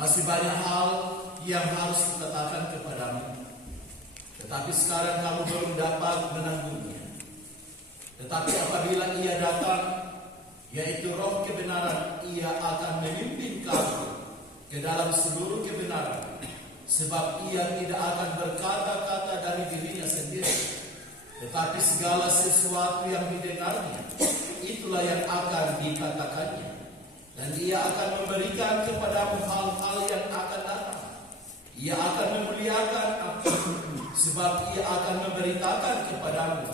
Masih banyak hal yang harus kukatakan kepadamu, tetapi sekarang kamu belum dapat menanggungnya. Tetapi apabila Ia datang, yaitu Roh kebenaran, Ia akan memimpin kamu ke dalam seluruh kebenaran, sebab Ia tidak akan berkata-kata dari dirinya sendiri, tetapi segala sesuatu yang didengarnya, itulah yang akan dikatakannya. Dan Ia akan memberikan kepadamu hal-hal yang akan datang. Ia akan memuliakan aku, sebab Ia akan memberitakan kepadamu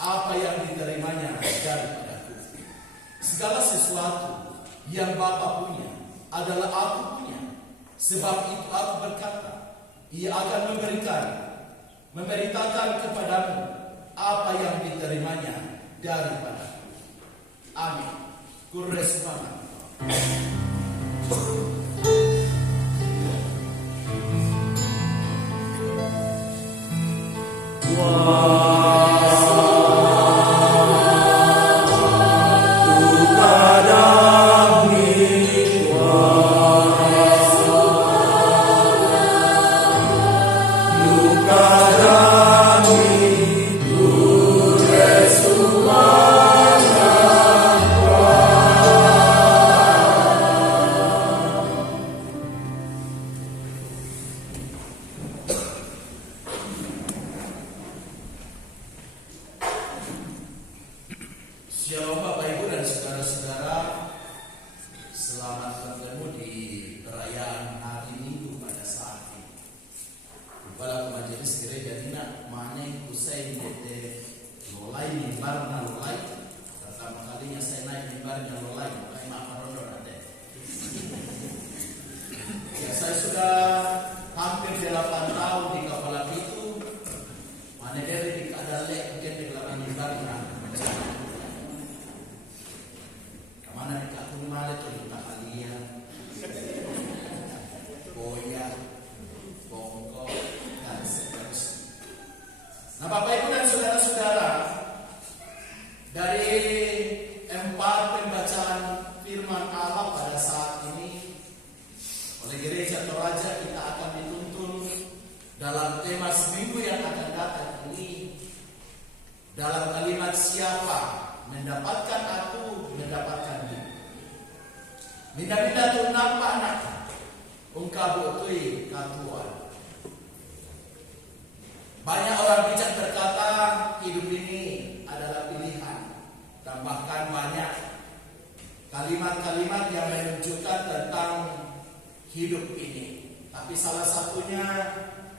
apa yang diterimanya daripadaku. Segala sesuatu yang Bapa punya adalah aku punya. Sebab itu aku berkata, Ia akan memberitakan kepadamu apa yang diterimanya daripadaku. Amin. Kurresmana. Shalom Bapak Ibu dan saudara-saudara, selamat bertemu di perayaan hari Minggu pada saat ini. Kepala majelis gereja Dina Mane Kusai Dete Lolai mimbarna Lolai. Pertama kalinya saya naik mimbarnya Lolai, makanya maaf rondo nanti. Ya, saya sudah hampir 8 tahun di Kepala Pitu. Mane dari Kadale mungkin di belakang mimbarnya. Mana di kakun male tu di takalia, boya, bongkok, dan seterusnya. Nah Bapak Ibu dan saudara-saudara, dari 4 pembacaan firman Allah pada saat ini oleh Gereja Toraja, kita akan dituntun dalam tema seminggu yang akan datang ini dalam kalimat siapa mendapatkan aku, mendapatkan dia. Minda-minda tu nampak anak ungkap utui katuan. Banyak orang bijak berkata hidup ini adalah pilihan. Dan bahkan banyak kalimat-kalimat yang menunjukkan tentang hidup ini. Tapi salah satunya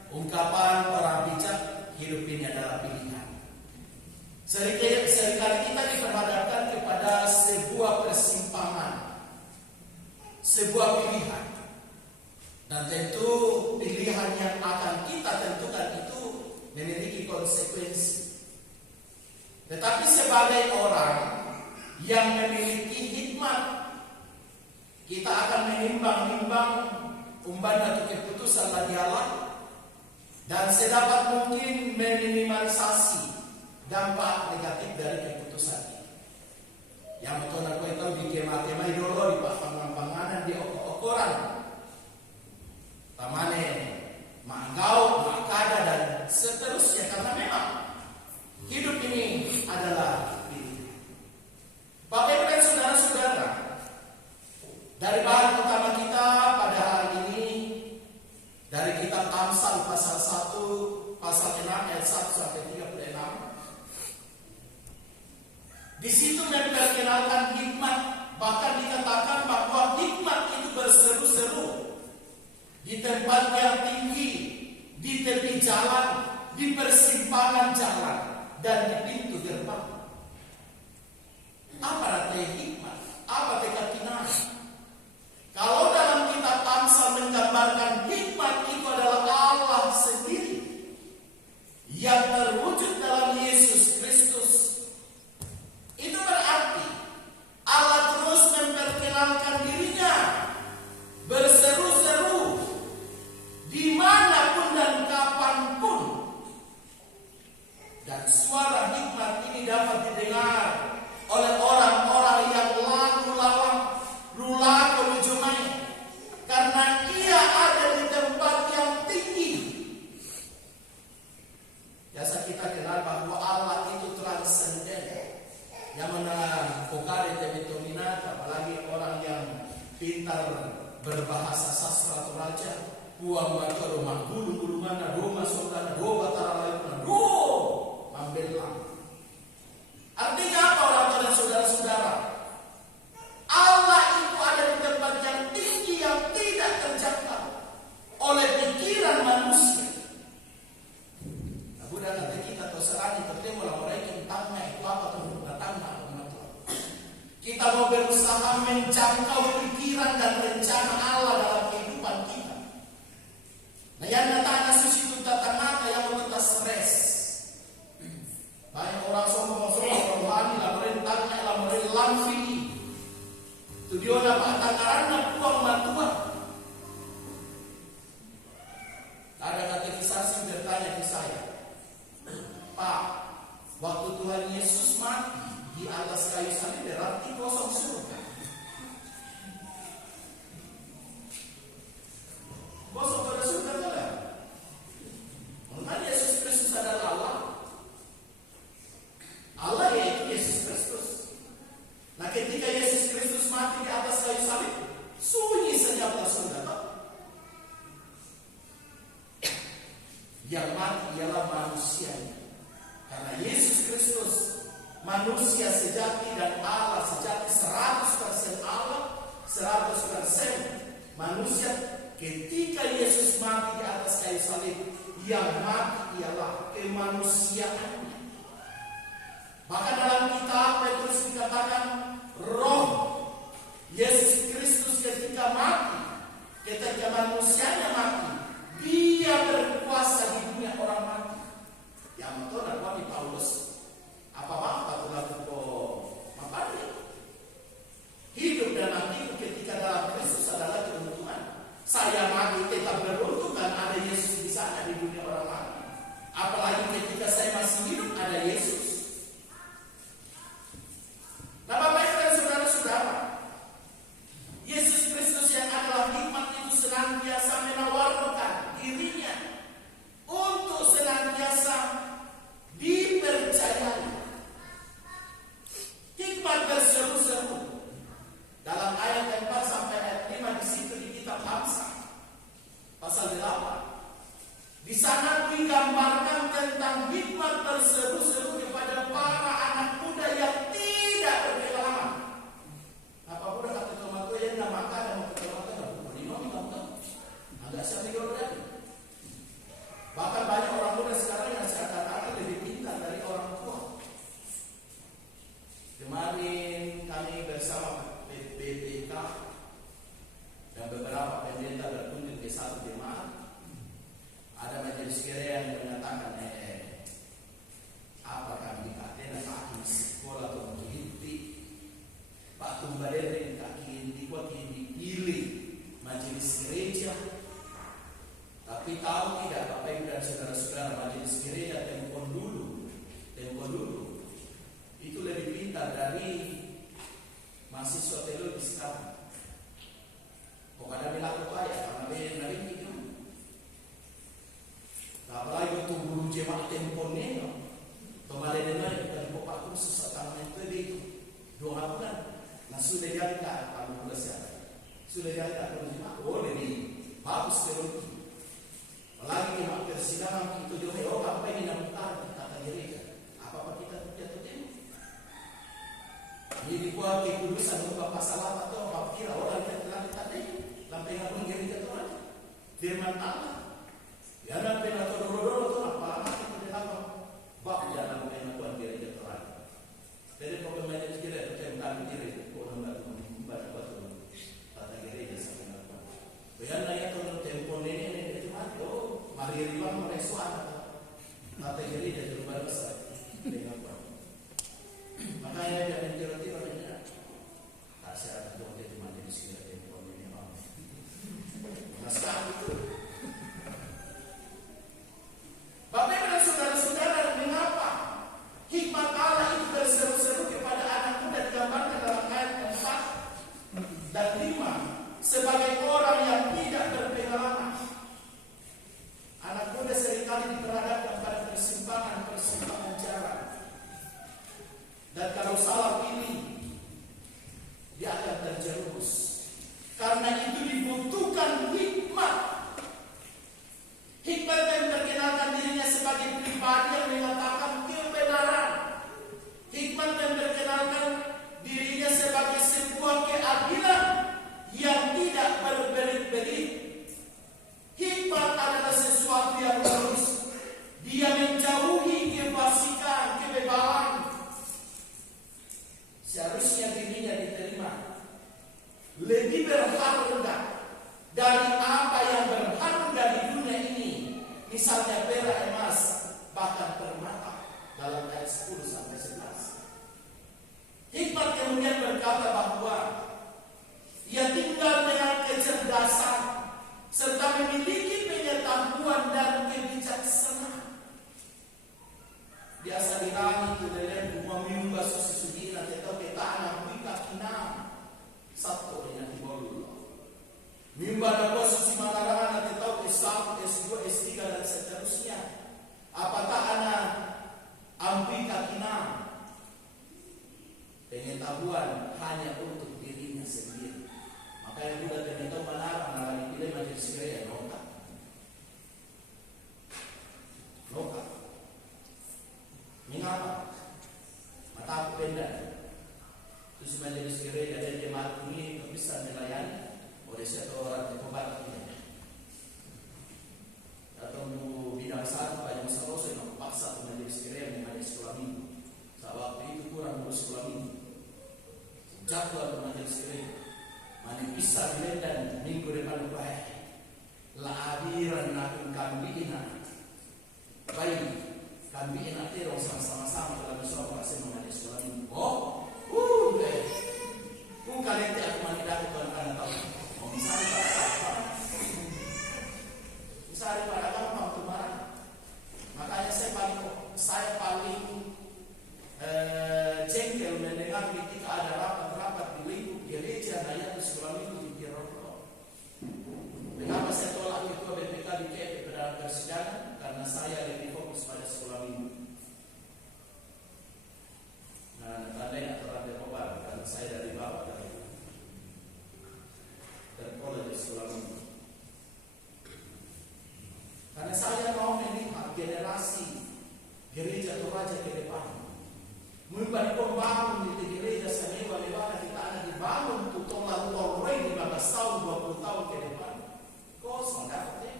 ungkapan orang bijak, hidup ini adalah pilihan. Seringkali kita diperhadapkan kepada sebuah persimpangan, sebuah pilihan. Dan tentu pilihan yang akan kita tentukan itu memiliki konsekuensi. Tetapi sebagai orang yang memiliki hikmat, kita akan menimbang-nimbang umban atau keputusan bagi Allah, dan sedapat mungkin meminimalisasi dampak negatif dari keputusan ini. Yang betul aku tahu di kemah-kemah dulu di panganan di okor-okoran, tamane, mangau, makada dan seterusnya, karena memang hidup ini adalah pilihan. Bapak Ibu dan saudara-saudara, dari bahan utama kita pada hari ini dari kitab Amsal pasal 1 pasal 6 ayat 1 sampai 36. Di situ memperkenalkan hikmat, bahkan dikatakan bahwa hikmat itu berseru-seru di tempat yang tinggi, di tepi jalan, di persimpangan jalan, dan di pintu gerbang. Apa arti hikmat? Apa keyakinan? Kalau dalam kitab Amsal menggambarkan hikmat itu adalah Allah sendiri yang terwujud dalam Yesus Kristus. Itu berarti pintar berbahasa sastra Toraja, buang mata rumah gulu mana doma saudara doma tara lain do mambelang. Artinya apa orang dan saudara-saudara? Allah itu ada di tempat yang tinggi yang tidak terjangkau oleh pikiran manusia. Nah, budak kata kita atau serani bertemu lah orang yang tanya itu apa tuh datangnya Tuhan. Kita mau berusaha menjangkau pikiran dan rencana Allah dalam kehidupan kita. Nah, yang datangnya susi itu datang mata yang mau kita stres. Banyak orang sombong-sombong rohani lah merentangnya lah merelamfi. Tujuan apa takarannya puang matuan. Ada katekisasi bertanya ke saya, Pak, waktu Tuhan Yesus mati di atas kayu salib berarti kosong surga. Kosong pada surga kan? Mengenai Yesus Kristus adalah Allah. Allah yaitu Yesus Kristus. Nah, ketika Yesus Kristus mati di atas kayu salib, sunyi senyaplah surga. Yang mati ialah manusianya. Karena Yesus Kristus manusia sejati dan Allah sejati, 100% Allah, 100% manusia. Ketika Yesus mati di atas kayu salib, yang mati ialah kemanusiaannya. Bahkan dalam kitab Petrus dikatakan roh Yesus Kristus ketika mati, ketika manusianya mati, dia berkuasa di dunia orang mati. Yang betul adalah Paulus. Apa laku mapari? Hidup dan mati ketika dalam Kristus adalah keuntungan. Saya mati tetap beruntung dan ada Yesus di sana di dunia orang mati. Apalagi ketika saya masih hidup ada Yesus. Nah, Bapak Ibu dan saudara-saudara, Yesus Kristus yang adalah hikmat itu senantiasa menawarkan dirinya untuk senantiasa dipercayai. Hikmat berseru-seru dalam ayat 4 sampai ayat 5 di situ di kitab Amsal pasal 8. Di sana digambarkan tentang hikmat berseru-seru kepada para anak muda yang tidak berpengalaman. Apa pun kata tomato yang nama makan dan tomato yang berlima kita agak siapa yang berani. Bahkan banyak orang muda sekarang yang seakan-akan lebih pintar dari orang tua. Kemarin kami bersama PPK dan beberapa pendeta berkunjung ke satu jemaat. Ada majelis gereja yang menyatakan apakah di katena kaki sekolah atau menghiti Pak Tumbaden kaki buat dipilih majelis gereja. Tapi tahu tidak Bapak Ibu dan saudara-saudara, majelis gereja tempo dulu itu lebih pintar dari mahasiswa teologi sekarang. Pokoknya bilang upaya karena dia dari itu. Apalagi untuk guru jemaat tempo neno. Kemarin kita di Bapak khusus tangan itu doa bulan. Nah sudah jadi tak kalau boleh siapa? Sudah jadi tak kalau jemaat boleh di bagus teologi. Apalagi jemaat persidangan itu juga apa ini nampak kata gereja. Apa kita jatuh tempo? Ini dibuat kekudusan untuk pasal apa atau apa kira orang yang telah ditandai sampai ngapun gereja Tuhan. Firman Allah. Ya nanti atau dulu tu apa kita tidak bab dalam pengakuan gereja Tuhan. Jadi pokoknya gereja itu yang kami diri orang baru baru tata gereja sampai ngapun. Biar naya tu tempo ini itu mati. Oh, mari riwang meresuan tata gereja itu baru besar. Ngapun. Makanya jangan tiru-tiru aja. Tak siapa dong dia cuma jadi sekira tempo ini orang. Masalah itu. Bapak Ibu dan saudara-saudara, mengapa hikmat Allah itu berseru-seru kepada anak muda digambarkan dalam ayat 4 dan 5 sebagai orang yang tidak berpengalaman. Anak muda seringkali diperhadapkan pada persimpangan jalan. Dan kalau salah pilih, dia akan terjerumus. bukan hikmat. Hikmat yang memperkenalkan dirinya sebagai pribadi yang mengatakan kebenaran. Hikmat yang memperkenalkan dirinya sebagai sebuah keadilan yang tidak berbelit-belit. Hikmat adalah sesuatu yang lurus. Dia menjauhi kefasikan, kebebalan. Seharusnya dirinya diterima lebih berharga dari apa yang berharga di dunia ini. Misalnya perak, emas, bahkan permata dalam ayat 10 sampai 11. Hikmat kemudian berkata bahwa ia tinggal dengan kecerdasan serta memiliki pengetahuan dan kebijaksanaan. Biasa dirani tu dalam memiumbah susu-susu atau kita anak kita kinam satu dengan dibolu. Miumbah dapat susu makanan atau S1, S2, S3 dan seterusnya. Apakah anak ambika kinam? Pengetahuan hanya untuk dirinya sendiri. Maka yang sudah ternyata melarang dalam dipilih majelis gereja nokat. Mengapa? Mata aku benda. Terus majelis gereja dan jemaat ini bisa melayani oleh satu orang pembantu ini. Datang di bidang satu banyak masalah yang paksa majelis gereja mengenai sekolah minggu. Saat waktu itu kurang urus sekolah minggu. Jadwal majelis gereja. Mana bisa dan minggu depan baik. Lahadiran nakun kambina. Baik. Kami nanti orang sama-sama dalam suatu pasien mengajar sekolah ini. Kalian tidak cuma tidak akan tahu. Misalnya pada apa? Misalnya pada apa kemarin? Makanya saya paling jengkel mendengar ketika ada rapat-rapat di lingkup gereja daya di sekolah itu di Tiroko. Mengapa saya tolak ketua BPK di KP pada persidangan? Karena saya lebih fokus pada sekolah minggu. Nah, tanda yang terhadap kobar karena saya dari bawah terkolej di sekolah minggu. Karena saya mau melihat generasi gereja Toraja ke depan. Mungkin pembangun di gereja semewa lewat kita ada dibangun untuk tolong 15 tahun, 20 tahun ke depan. Kosong dapatnya.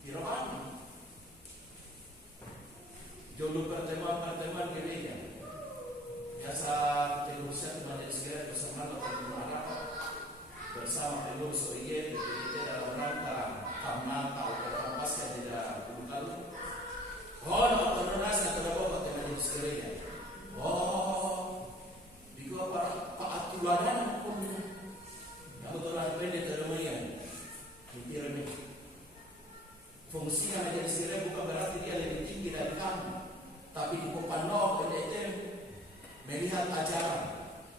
Firman. Dulu pertemuan gereja biasa pengurusnya majelis gereja bersama rapat bersama pengurus OIG kita dalam rangka Kamnata atau Pasca tidak bukan. Otonomas atau apa majelis gereja. Biko Pak Atulanan pun yang betul pendek terlumayan. Pikiran fungsinya majelis gereja bukan berarti dia lebih tinggi dari kamu. Tapi di Popano pendeta melihat ajaran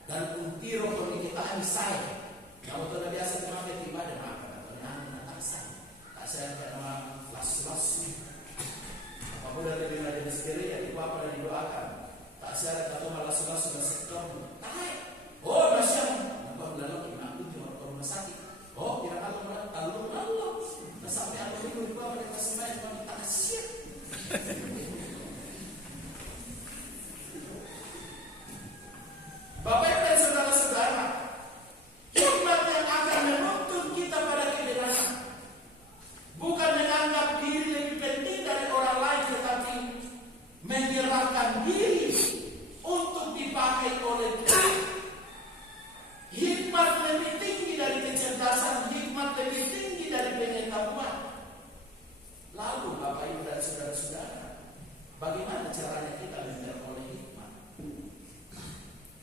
dan untiro pemikiran saya. Kamu tahu biasa terima ibadah maka tak saya karena las-las. Apabila dari majelis gereja di apa dan didoakan. Tak saya kata malas-las sudah sektor. Masya nampak lalu aku di rumah sakit. Kira kalau talung Allah. Sampai aku itu di bawah mereka sembahyang kalau tak siap. Bapak Ibu dan saudara-saudara, hikmat yang akan menuntun kita pada kebenaran bukan menganggap diri lebih penting dari orang lain, tetapi menyerahkan diri untuk dipakai oleh Tuhan. Hikmat lebih tinggi dari kecerdasan, hikmat lebih tinggi dari pengetahuan. Lalu Bapak Ibu dan saudara-saudara, bagaimana caranya kita memperoleh hikmat?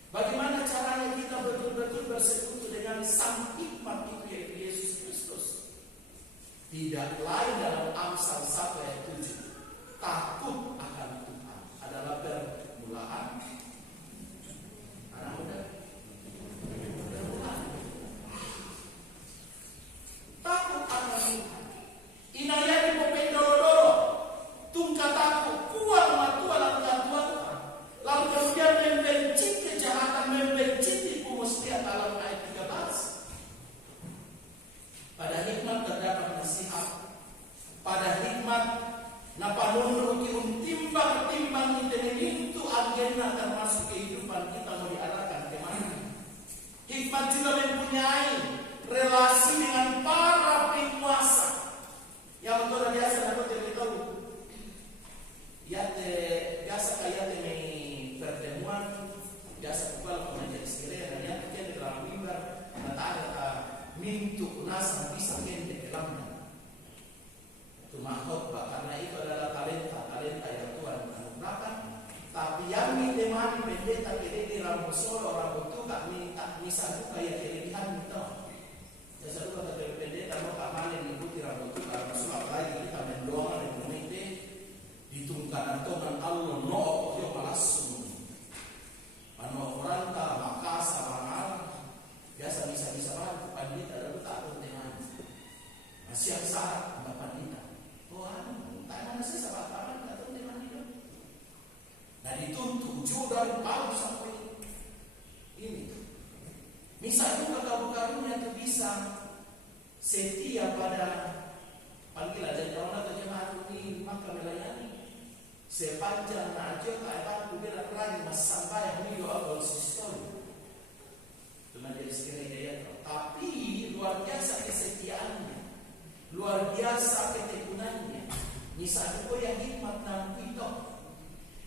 Bagaimana caranya kita betul-betul bersekutu dengan sang hikmat itu yaitu Yesus Kristus? Tidak lain dalam Amsal 1 ayat 7. Takut akan Tuhan adalah permulaan. Anak muda. Permulaan. Takut akan Tuhan. Inayari popendoro-doro. Tungkat aku kuat matua lakukan Tuhan. Lalu kemudian membenci kejahatan, membenci tipu muslihat dalam ayat 13. itu unasa bisa kende dalamnya. Itu mahkota karena itu adalah talenta yang Tuhan anugerahkan. Tapi yang ditemani pendeta kiri rambut solo rambut tu kak minta misal kayak kelebihan itu. Jadi kata pendeta mau kamane diikuti rambut tu karena suap lagi kita mendoa dan komite ditungkan Tuhan Allah no yo malasum. Mano orang ta makasa mangal biasa bisa bantu pandita lalu tak teman. Masih syarat untuk pandita. Tuhan, tak mana sih sahabat taman tak teman itu. Dan dituntut juga dari palu sampai ini. Misalnya karunia itu bisa setia pada panggilan dari orang atau jemaat ini maka melayani sepanjang najwa tak kubiran lagi mas sampai minggu awal sistem. Cuma jadi sekiranya tapi luar biasa kesetiaannya, luar biasa ketekunannya. Misalnya kau yang hikmat nam itu.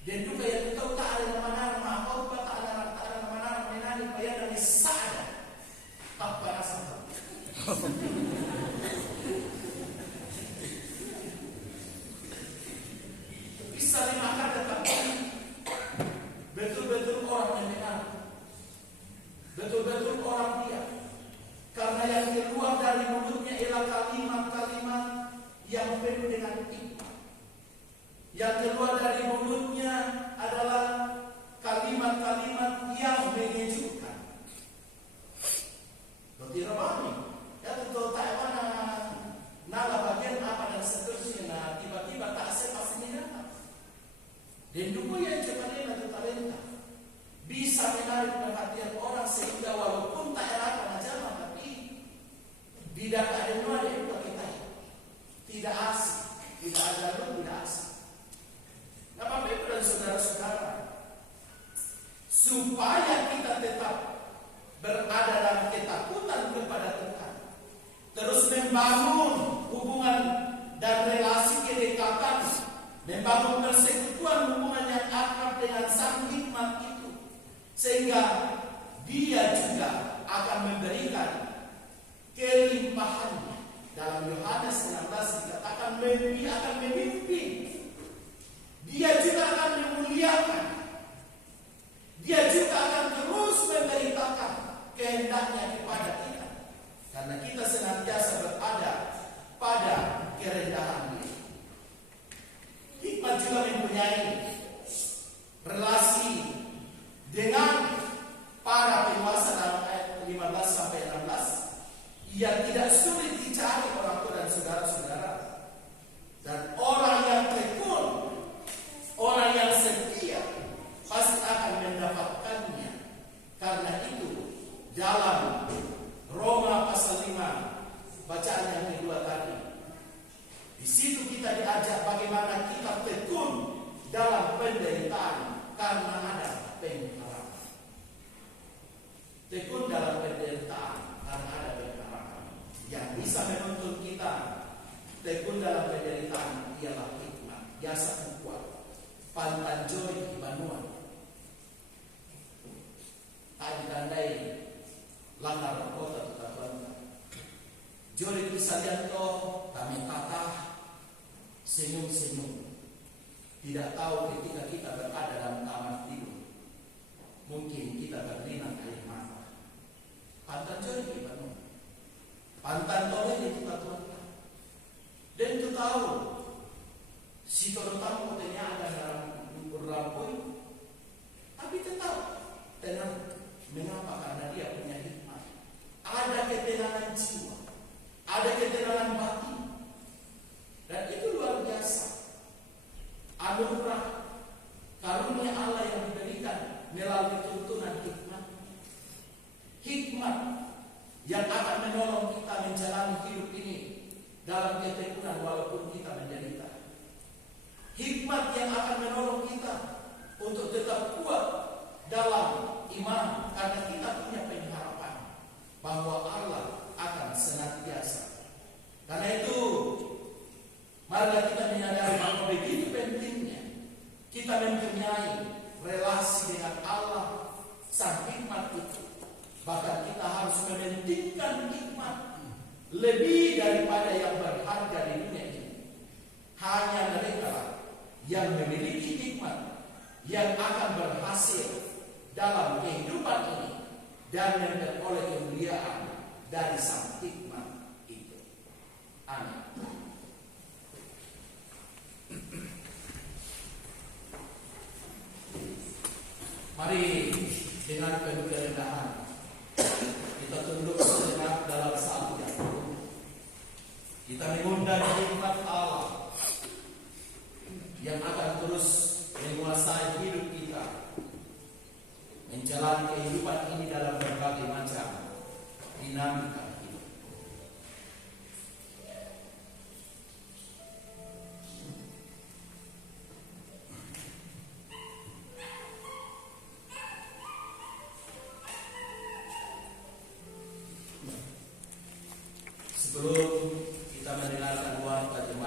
Dan juga yang tahu tak ada nama-nama apa tak ada nama-nama menani payah dan sada tak rasa bisa dimakan tetapi betul-betul orang yang menang, betul-betul orang dia karena yang keluar dari mulutnya ialah kalimat-kalimat yang penuh dengan hikmat. Yang keluar dari mulutnya adalah kalimat-kalimat yang menyejukkan. Tidak banyak. Ya tentu tak mana nala bagian apa dan seterusnya. Nah, tiba-tiba tak sepas ini datang. Dan dulu yang cepat atau talenta bisa menarik perhatian orang sehingga walaupun tak ada macam tapi tidak ada dua yang kita tidak asing, tidak ada lu tidak asing. Nah, Bapak Ibu dan saudara-saudara, supaya kita tetap berada dalam ketakutan kepada Tuhan, terus membangun hubungan dan relasi kedekatan, membangun persekutuan hubungan yang akrab dengan Sang Hikmat itu, sehingga Dia juga akan memberikan kelimpahannya. Dalam Yohanes 16 dikatakan Dia akan memimpin. Dia juga akan memuliakan. Dia juga akan terus memberitakan kehendaknya kepada kita. Karena kita senantiasa berada pada kerendahan dia. Hikmat juga mempunyai relasi dengan para penguasa dalam ayat 15 sampai 16. Ia tidak sulit dicari orang tua dan saudara-saudara. Dan orang yang tekun, orang yang setia pasti akan mendapatkannya. Karena itu dalam Roma pasal 5 bacaan yang kedua tadi, di situ kita diajak bagaimana kita tekun dalam penderitaan karena ada pengharapan. Tekun dalam penderitaan karena ada pengharapan. Yang bisa menuntun kita tekun dalam penderitaan ialah hikmat. Biasa kuat. Pantan Joy di Banuan. Tak ditandai langgar kota tetap. Joy Krisalianto kami kata senyum-senyum. Tidak tahu ketika kita berada dalam kamar tidur, mungkin kita berlinang air mata. Pantan Joy di Banuan. Pantan Tore di Tuhan. Dan itu tahu si Torotang potennya ada dalam rampoi, tapi tetap tenang. Mengapa? Karena dia punya hikmat. Ada ketenangan jiwa, ada ketenangan batin, dan itu luar biasa. Anugerah karunia Allah yang diberikan melalui tuntunan hikmat. Hikmat yang akan menolong kita menjalani hidup ini dalam ketekunan walaupun kita menderita. Hikmat yang akan menolong kita untuk tetap kuat dalam iman karena kita punya pengharapan bahwa Allah akan senantiasa. Karena itu marilah kita menyadari bahwa begitu pentingnya kita mempunyai relasi dengan Allah Sang Hikmat itu. Bahkan kita harus mementingkan hikmat lebih daripada yang berharga di dunia ini. Hanya mereka yang memiliki hikmat yang akan berhasil dalam kehidupan ini dan memperoleh kemuliaan dari sang hikmat itu. Amin. Mari dengan penuh kerendahan kita tunduk sejenak dalam satu yang kita mengundang hikmat Allah yang akan terus menguasai hidup kita, menjalani kehidupan ini dalam berbagai macam dinamika hidup. Sebelum kita mendengarkan doa terjemahan